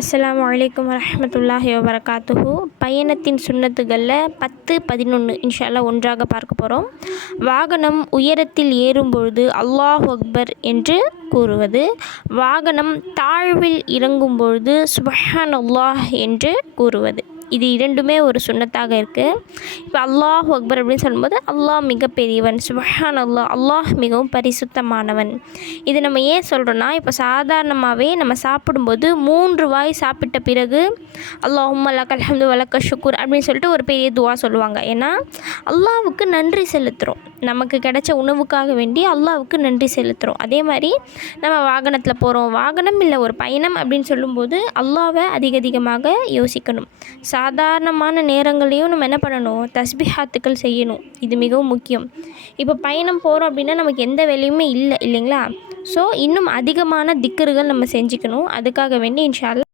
அஸ்ஸலாமு அலைக்கும் வரஹ்மத்துல்லாஹி வபரகாத்துஹு. பயணத்தின் சுன்னத்துகளில் 10, 11 இன்ஷா அல்லாஹ் ஒன்றாக பார்க்க போகிறோம். வாகனம் உயரத்தில் ஏறும்பொழுது அல்லாஹு அக்பர் என்று கூறுவது, வாகனம் தாழ்வில் இறங்கும் பொழுது சுப்ஹானல்லாஹ் என்று கூறுவது. இது இரண்டுமே ஒரு சுன்னத்தாக இருக்குது. இப்போ அல்லாஹு அக்பர் அப்படின்னு சொல்லும்போது அல்லாஹ் மிகப்பெரியவன், சுப்ஹான் அல்லாஹ், அல்லாஹ் மிகவும் பரிசுத்தமானவன். இது நம்ம ஏன் சொல்கிறோன்னா, இப்போ சாதாரணமாகவே நம்ம சாப்பிடும்போது 3 வாய் சாப்பிட்ட பிறகு அல்லாஹும்ம லக்கல் ஹம்து வலக்க ஷுக்குர் அப்படின்னு சொல்லிட்டு ஒரு பெரிய துவா சொல்லுவாங்க. ஏன்னா அல்லாஹ்வுக்கு நன்றி செலுத்துகிறோம், நமக்கு கிடைச்ச உணவுக்காக வேண்டி அல்லாஹ்வுக்கு நன்றி செலுத்துகிறோம். அதே மாதிரி நம்ம வாகனத்தில் போகிறோம், வாகனம் இல்லை ஒரு பயணம் அப்படின்னு சொல்லும்போது அல்லாஹ்வை அதிகமாக யோசிக்கணும். சாதாரணமான நேரங்களையும் நம்ம என்ன பண்ணணும், தஸ்பிஹாத்துக்கள் செய்யணும். இது மிகவும் முக்கியம். இப்போ பயணம் போகிறோம் அப்படின்னா நமக்கு எந்த வேலையுமே இல்லைங்களா? ஸோ இன்னும் அதிகமான திக்ருகள் நம்ம செஞ்சுக்கணும். அதுக்காக வேண்டி இன்ஷா அல்லாஹ்